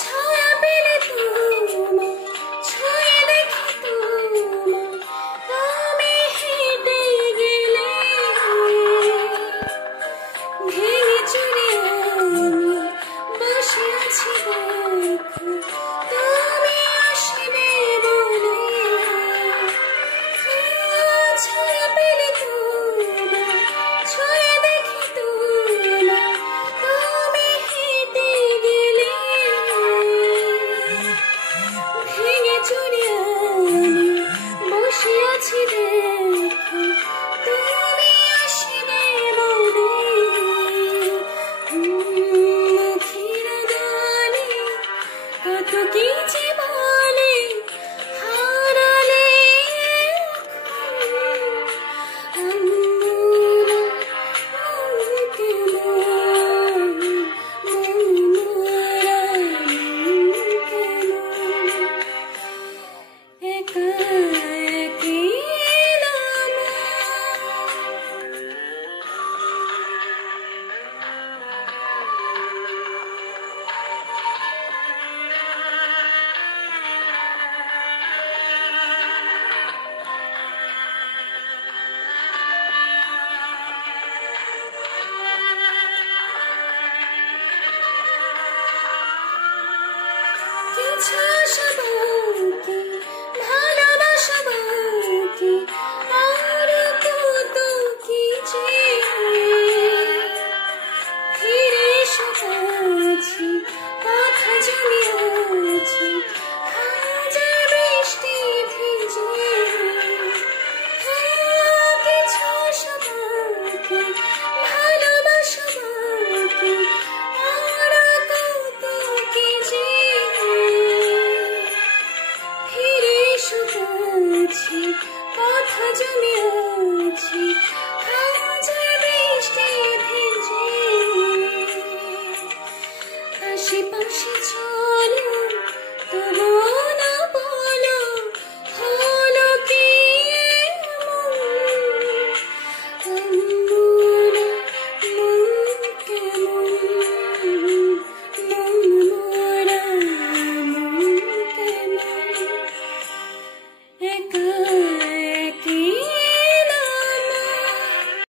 ছায়া পেলে তোমার, ছুঁয়ে দেখি তোমার, তুমি হেঁটে গেলে। ভেঙে চুরে আমি বসে আছি দেখো, তুমি আসবে বলে। ছায়া পেলে তোমার, ছুঁয়ে দেখি তোমার, তুমি হেঁটে গেলে। ভেঙে চুরে আমি বসে আছি দেখো, তুমি আসবে বলে। মুখের গানে কত কি যে বলে, হারালে আমরা কেমন, মনমরা কেমন, একা একেলাম। কিছু